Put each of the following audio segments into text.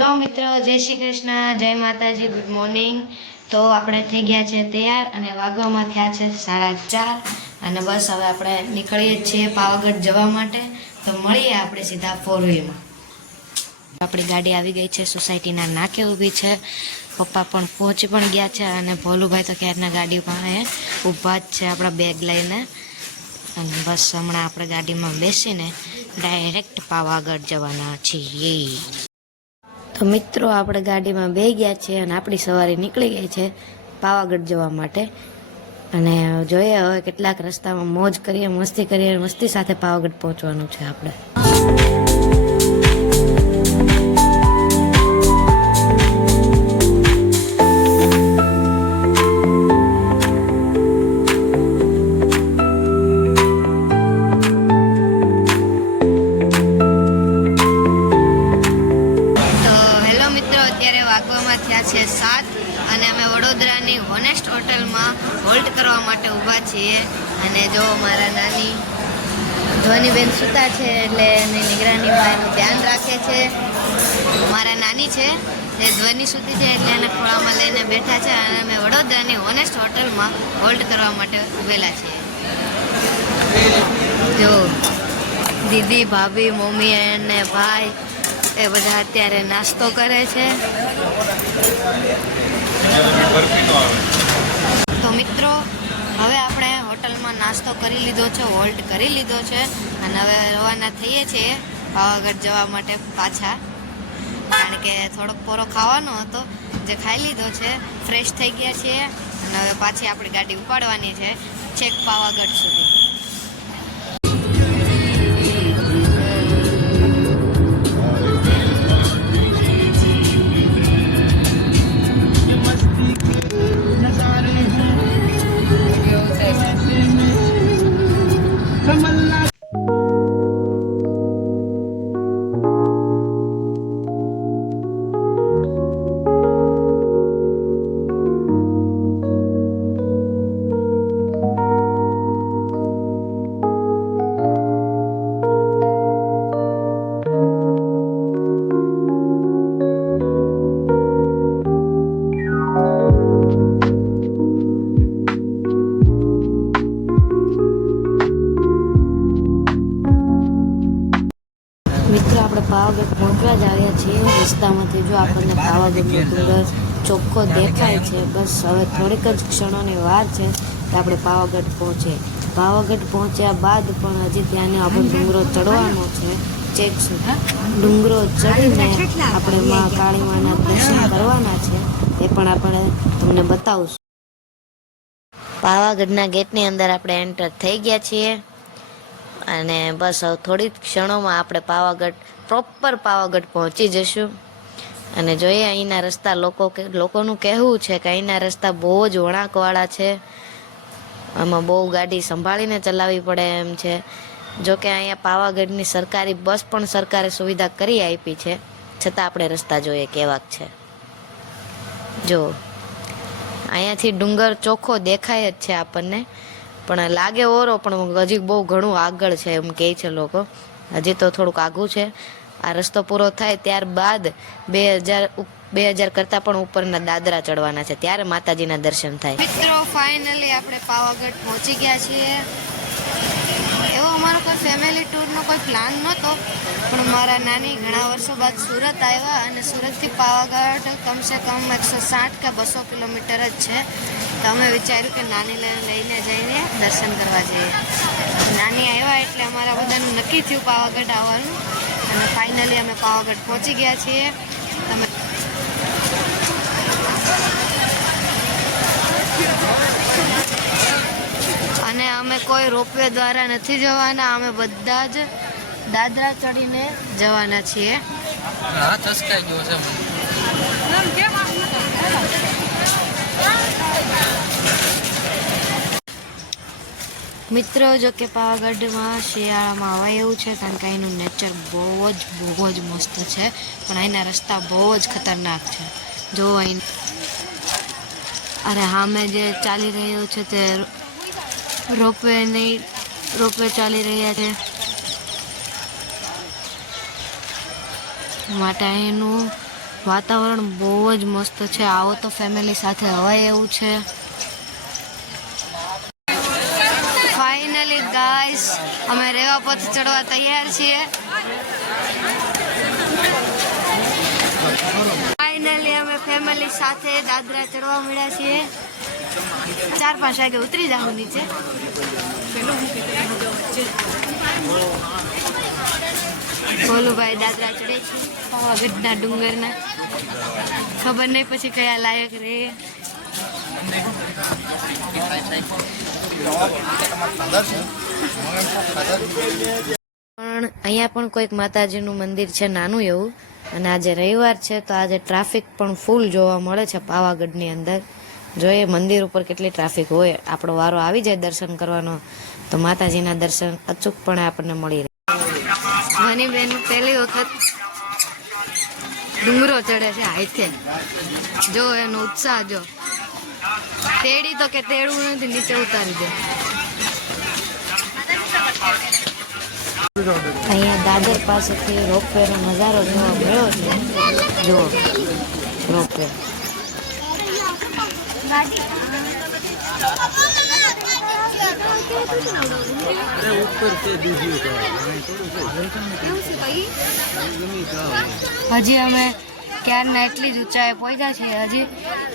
Hello મિત્રો, જય શ્રી કૃષ્ણ, જય માતાજી, ગુડ મોર્નિંગ। તો આપણે થઈ ગયા છે તૈયાર અને વાગવામાં થયા છે 4:30 અને બસ હવે આપણે નીકળીએ છીએ પાવાગઢ જવા માટે। તો મળીએ આપણે સીધા 4 વ્હીલમાં। આપણી ગાડી આવી ગઈ છે, સોસાયટીના નાકે ઊભી છે। પપ્પા પણ પહોંચી પણ ગયા છે અને ભોલુભાઈ તો ક્યારના ગાડી પાસે ઊભા જ છે આપણા બેગ લઈને। અને બસ હમણાં આપણે ગાડીમાં બેસીને ડાયરેક્ટ પાવાગઢ જવાના છીએ। તો મિત્રો આપણે ગાડીમાં બેસી ગયા છે અને આપણી સવારી નીકળી ગઈ છે પાવાગઢ જવા માટે। અને જોઈએ હવે કેટલાક રસ્તામાં મોજ કરીએ, મસ્તી કરીએ, મસ્તી સાથે પાવાગઢ પહોંચવાનું છે આપણે। થયા છે 7 અને અમે વડોદરાની હોનેસ્ટ હોટલમાં હોલ્ટ કરવા માટે ઊભા છીએ। અને જો મારા નાની ધ્વનિબેન સૂતા છે એટલે એની નિગરાનીમાં એનું ધ્યાન રાખે છે। મારા નાની છે એ ધ્વનિ સૂતી છે એટલે એને ખોળામાં લઈને બેઠા છે અને અમે વડોદરાની હોનેસ્ટ હોટલમાં હોલ્ટ કરવા માટે ઊભેલા છીએ। જો દીદી, ભાભી, મમ્મી અને ભાઈ એ બધા અત્યારે નાસ્તો કરે છે। તો મિત્રો હવે આપણે હોટલમાં નાસ્તો કરી લીધો છે, હોલ્ટ કરી લીધો છે અને હવે રવાના થઈએ છીએ પાવાગઢ જવા માટે પાછા। કારણ કે થોડોક પોરો ખાવાનો હતો જે ખાઈ લીધો છે, ફ્રેશ થઈ ગયા છીએ અને હવે પાછી આપણી ગાડી ઉપાડવાની છે છેક પાવાગઢ સુધી। મિત્રો આપણે પાવાગઢ પહોંચવા જ આવ્યા છીએ। રસ્તામાંથી જો આપણને પાવાગઢનો ડુંગર ચોખ્ખો દેખાય છે। બસ હવે થોડીક જ ક્ષણોની વાર છે કે આપણે પાવાગઢ પહોંચીએ। પાવાગઢ પહોંચ્યા બાદ પણ હજી ત્યાંને આપણે ડુંગરો ચડવાનો છે ચેક સુધી। ડુંગરો ચડીને આપણે મા કાળી માના દર્શન કરવાના છે, એ પણ આપણે તમને બતાવશું। પાવાગઢના ગેટની અંદર આપણે એન્ટર થઈ ગયા છીએ અને બસ હવે થોડી ક્ષણોમાં આપણે પ્રોપર પાવાગઢ પહોંચી જશું। અને જોઈએ અહીંના રસ્તા લોકોનું કહેવું છે કે અહીંના રસ્તા બહુ જ વળાંકવાળા છે, આમાં બહુ ગાડી સંભાળીને ચલાવવી પડે એમ છે। જોકે અહીંયા પાવાગઢની સરકારી બસ પણ સરકારે સુવિધા કરી આપી છે, છતાં આપણે રસ્તા જોઈએ કેવાક છે। જો અહીંયાથી ડુંગર ચોખ્ખો દેખાય જ છે આપણને, પણ લાગે ઓરો પણ હજી બહુ ઘણું આગળ છે એમ કહે છે લોકો। હજી તો થોડુંક આઘું છે। આ રસ્તો પૂરો થાય ત્યારબાદ 2000 કરતાં પણ ઉપરના દાદરા ચડવાના છે, ત્યારે માતાજીના દર્શન થાય। મિત્રો ફાઇનલી આપણે પાવાગઢ પહોંચી ગયા છીએ। એવો અમારો કોઈ ફેમિલી ટૂરનો કોઈ પ્લાન નહોતો, પણ મારા નાની ઘણા વર્ષો બાદ સુરત આવ્યા અને સુરતથી પાવાગઢ કમસે કમ 160 કે 200 કિલોમીટર જ છે। તો અમે વિચાર્યું કે નાનીને લઈને જઈને દર્શન કરવા જઈએ। નાની આવ્યા એટલે અમારા બધાનું નક્કી થયું પાવાગઢ આવવાનું અને ફાઇનલી અમે પાવાગઢ પહોંચી ગયા છીએ। તમે અને અમે કોઈ રોપવે દ્વારા નથી જવાના, અમે બધા જ દાદરા ચડીને જવાના છીએ। મિત્રો જો કે પાવાગઢમાં શિયાળામાં અવાય એવું છે, કારણ કે અહીંનું નેચર બહુ જ મસ્ત છે, પણ અહીંના રસ્તા બહુ જ ખતરનાક છે। જો અહીં અરે સામે જે ચાલી રહ્યું છે તે રોપવે ચાલી રહ્યા છે, માટે અહીંનું વાતાવરણ બહુ જ મસ્ત છે. આવો તો ફેમિલી સાથે હવાય એવું છે. ફાઇનલી ગાઈસ અમે રેવા પથ ચડવા તૈયાર છીએ. ફાઇનલી અમે ફેમિલી સાથે દાદરા ચડવા મળ્યા છીએ. 4-5 વાગે ઉતરી જાવ નીચે. ભોલુભાઈ દાદરા ચડે છે પાવાગઢના ડુંગરના. ખબર નહીં પછી કયા લાયક રે. પણ અહીંયા પણ કોઈક માતાજીનું મંદિર છે નાનું એવું. અને આજે રવિવાર છે તો આજે ટ્રાફિક પણ ફૂલ જોવા મળે છે પાવાગઢની અંદર. જોઈએ મંદિર ઉપર કેટલી ટ્રાફિક હોય. આપણો વારો આવી જાય દર્શન કરવાનો તો માતાજીના દર્શન અચૂકપણે આપણને મળી રહે. નાની બેન પહેલી વખત ડુંગરો ચડે છે હાઈથે. જો એનો ઉત્સાહ જો. તેડી તો કે તેડવું નથી, નીચે ઉતારી દે. અહીંયા દાદર પાસેથી રોપવે નો નજારો જોવા મળ્યો છે. જો રોપવે હજી અમે ક્યારના એટલી જ ઊંચાઈ પહોંચ્યા છીએ. હજી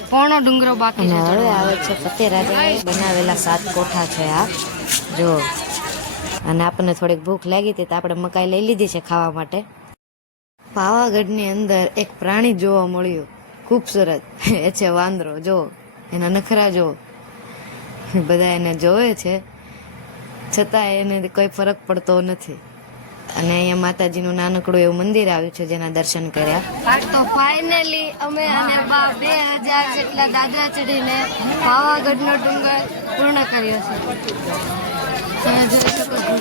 પોણો ડુંગરો બાકી છે. હવે આવે છે ફતેહ રાજાએ બનાવેલા 7 કોઠા છે આ જો. અને આપણને થોડીક ભૂખ લાગી હતી તો આપણે મકાઈ લઈ લીધી છે ખાવા માટે. પાવાગઢની અંદર એક પ્રાણી જોવા મળ્યું ખૂબસૂરત. એ છે વાંદરો. જો એના નખરા જો. બધા એને જોવે છે છતાં એને કોઈ ફરક પડતો નથી. અને અહીંયા માતાજીનું નાનકડું એવું મંદિર આવ્યું છે જેના દર્શન કર્યા. તો ફાઇનલી અમે અને બા 2000 જેટલા દાદરા ચડીને પાવાગઢનો ડુંગર પૂર્ણ કર્યો છે. તમે જોઈ શકો છો.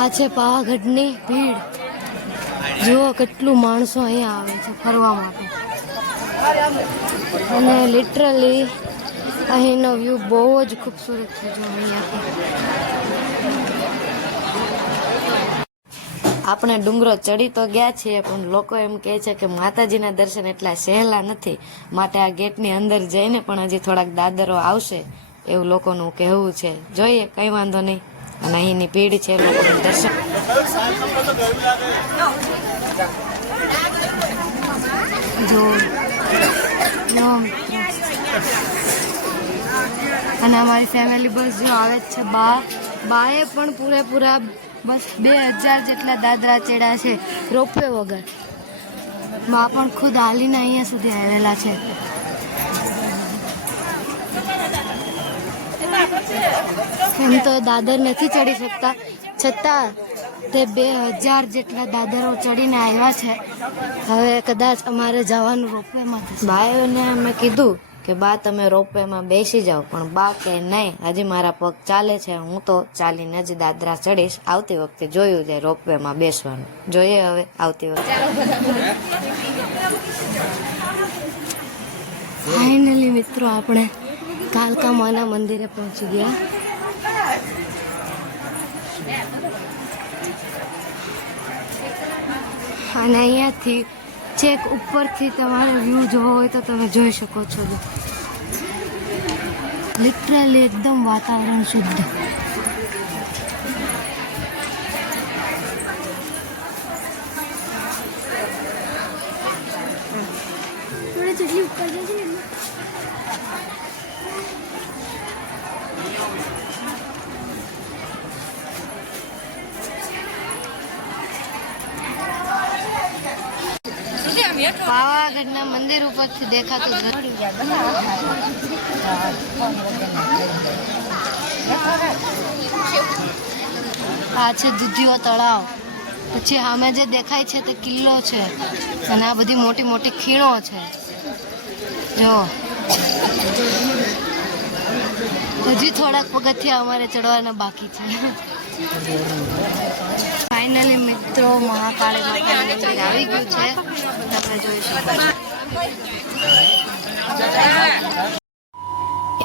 આ છે પાવાગઢની ભીડ. જુઓ કેટલું માણસો અહીંયા આવે છે ફરવા માટે. અને લિટરલી અહીંનો વ્યૂ બહુ જ ખૂબસૂરત છે. જો અહીંયાથી આપણે ડુંગરો ચડી તો ગયા છીએ પણ લોકો એમ કહે છે કે માતાજીના દર્શન એટલા સહેલા નથી, માટે આ ગેટની અંદર જઈને પણ હજી થોડાક દાદરો આવશે એવું લોકોનું કહેવું છે. જોઈએ, કંઈ વાંધો નહીં. અને અહીંની ભીડ છે લોકોનું દર્શન. જો અને અમારી ફેમિલી બસ જો આવે જ છે. બાએ પણ પૂરેપૂરા બસ 2000 જેટલા દાદરા ચડ્યા છે રોપવે વગર. બા પણ ખુદ હાલીને અહીંયા સુધી આવેલા છે. એમ તો દાદર નથી ચડી શકતા છતાં તે 2000 જેટલા દાદરો ચડીને આવ્યા છે. હવે કદાચ અમારે જવાનું રોપવેમાં. બાયોને અમે કીધું કે બા તમે રોપવેમાં બેસી જાઓ, પણ બા કે નહીં, હજી મારા પગ ચાલે છે, હું તો ચાલીને જ દાદરા ચડીશ. આવતી વખતે જોયું જાય રોપવેમાં બેસવાનું. જોઈએ હવે આવતી વખતે. ફાઇનલી મિત્રો આપણે કાલકા માના મંદિરે પહોંચી ગયા. અને અહીંયાથી ચેક ઉપરથી તમારે વ્યૂ જોવો હોય તો તમે જોઈ શકો છો. લિટરલી એકદમ વાતાવરણ શુદ્ધ. પાવાગઢના મંદિર ઉપરથી દેખાતું આ છે દૂધિયો તળાવ. પછી સામે જે દેખાય છે તે કિલ્લો છે અને આ બધી મોટી મોટી ખીણો છે. જો હજી થોડાક પગથિયા અમારે ચડવાના બાકી છે. ફાઇનલી મિત્રો મહાકાળી માતાનું મંદિર આવી ગયું છે. તમે જોઈ શકો છો.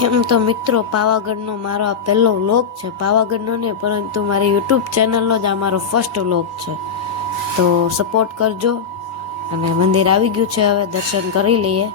એમ તો મિત્રો પાવાગઢનો મારો આ પહેલો વ્લોગ છે, પાવાગઢનો નહીં પરંતુ મારી યુટ્યુબ ચેનલનો જ આ મારો ફર્સ્ટ વ્લોગ છે. તો સપોર્ટ કરજો. અને મંદિર આવી ગયું છે, હવે દર્શન કરી લઈએ.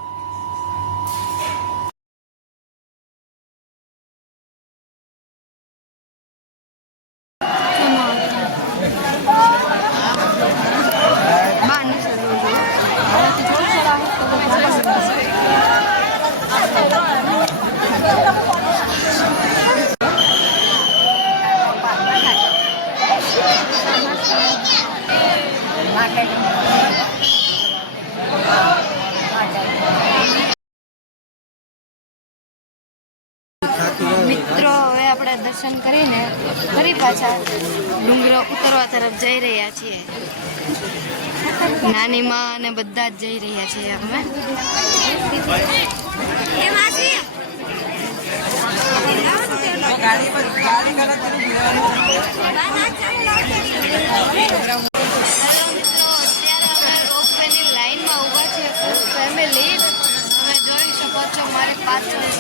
મિત્રો હવે આપણે દર્શન કરીને ફરી પાછા ડુંગરો ઉતરવા તરફ જઈ રહ્યા છીએ. નાની માં અને બધા જ જઈ રહ્યા છીએ અમે.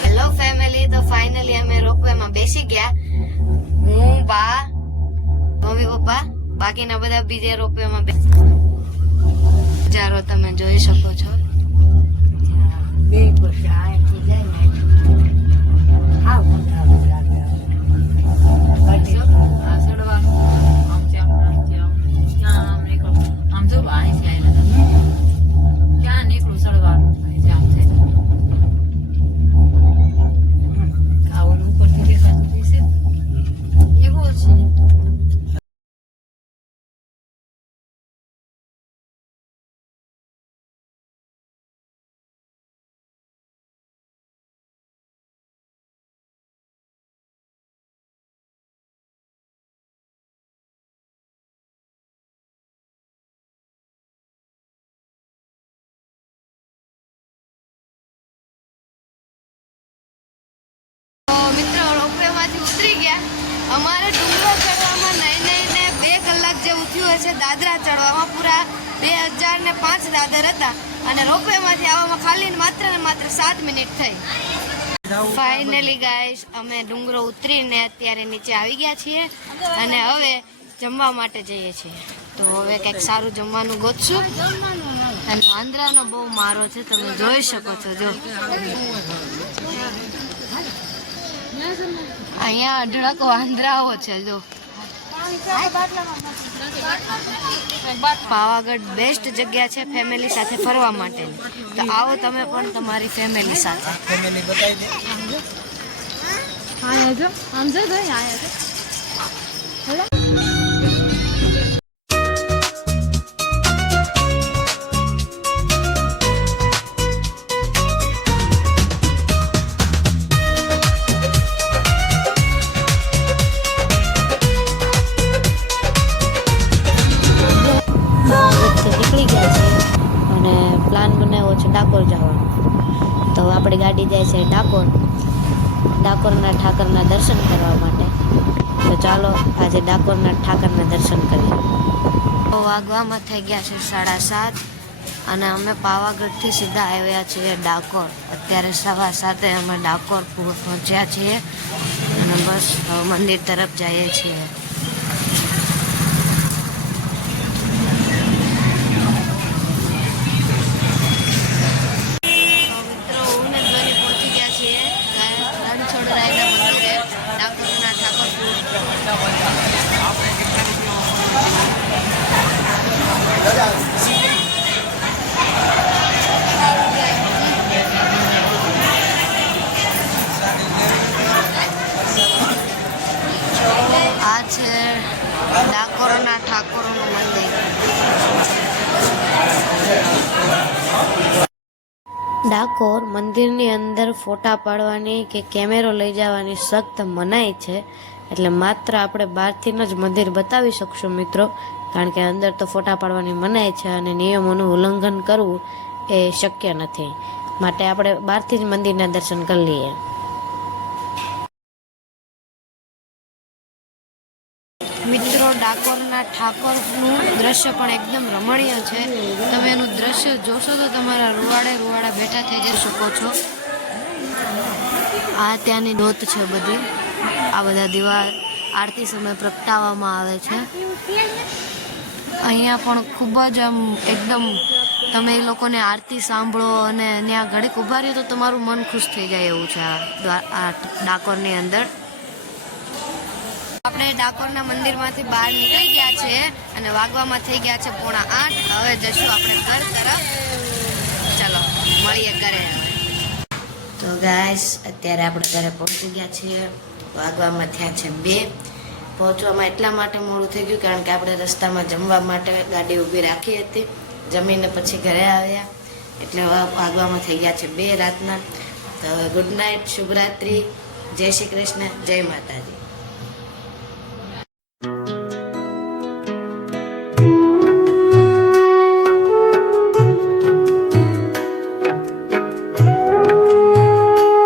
હેલો ફેમિલી, તો ફાઇનલી અમે રોપવેમાં બેસી ગયા. હું, બા, મમ્મી પપ્પા, બાકીના બધા બીજે રોપવેમાં જારો તમે જોઈ શકો છો. મિત્રો રોપવેમાંથી ઉતરી ગયા. અમારે ડુંગરો ચડવામાં નહીં 2 કલાક જેવું થયું હશે. દાદરા ચડવામાં પૂરા 2005 દાદર હતા અને રોપવેમાંથી આવવામાં ખાલી માત્ર 7 મિનિટ થઈ. ફાઇનલી ગાઈસ અમે ડુંગરો ઉતરીને અત્યારે નીચે આવી ગયા છીએ અને હવે જમવા માટે જઈએ છીએ. તો હવે કંઈક સારું જમવાનું ગોતશું. અને વાંદરાનો બહુ મારો છે, તમે જોઈ શકો છો. જો અહીંયા અઢળક વાંદરાઓ છે. જો પાવાગઢ બેસ્ટ જગ્યા છે ફેમિલી સાથે ફરવા માટે. તો આવો તમે પણ તમારી ફેમિલી સાથે. ડાકોર જવાનું. તો આપણી ગાડી જાય છે ડાકોરના ઠાકરના દર્શન કરવા માટે. તો ચાલો આજે ડાકોરના ઠાકરના દર્શન કરીએ. તો વાગવામાં થઈ ગયા છે 7:30 અને અમે પાવાગઢથી સીધા આવ્યા છીએ ડાકોર. અત્યારે 7:15 અમે ડાકોર પહોંચ્યા છીએ અને બસ મંદિર તરફ જઈએ છીએ. આ છે ડાકોરના ઠાકોરનું મંદિર. ડાકોર મંદિરની અંદર ફોટા પાડવાની કે કેમેરો લઈ જવાની સખ્ત મનાઈ છે. એટલે માત્ર આપણે બહારથી જ મંદિર બતાવી શકશું મિત્રો, કારણ કે અંદર તો ફોટા પાડવાની મનાઈ છે અને નિયમોનું ઉલ્લંઘન કરવું એ શક્ય નથી. માટે આપણે બહારથી જ મંદિરના દર્શન કરી લઈએ. મિત્રો ડાકોરના ઠાકોરનું દ્રશ્ય પણ એકદમ રમણીય છે. તમે એનું દ્રશ્ય જોશો તો તમારા રૂવાડે બેઠા થઈ જઈ શકો છો. આ ત્યાંની દોત છે બધી. આ બધા દીવા આરતી સમય પ્રગટાવવામાં આવે છે. અહીંયા પણ ખૂબ જ આમ એકદમ તમે એ લોકોને આરતી સાંભળો અને ત્યાં ઘડીક ઊભા રહ્યો તો તમારું મન ખુશ થઈ જાય એવું છે આ ડાકોરની અંદર. આપણે ડાકોરના મંદિરમાંથી બહાર નીકળી ગયા છે અને વાગવામાં થઈ ગયા છે 7:45. હવે જશું આપણે ઘર તરફ. ચાલો મળીએ ઘરે. તો ગાઈસ અત્યારે આપણે ઘરે પહોંચી ગયા છીએ. વાગવામાં થયા છે 2. પહોંચવામાં એટલા માટે મોડું થઈ ગયું કારણ કે આપણે રસ્તામાં જમવા માટે ગાડી ઊભી રાખી હતી. જમીને પછી ઘરે આવ્યા એટલે વાગવામાં થઈ ગયા છે 2 રાતના. તો ગુડ નાઇટ, શુભરાત્રી, જય શ્રી કૃષ્ણ, જય માતાજી.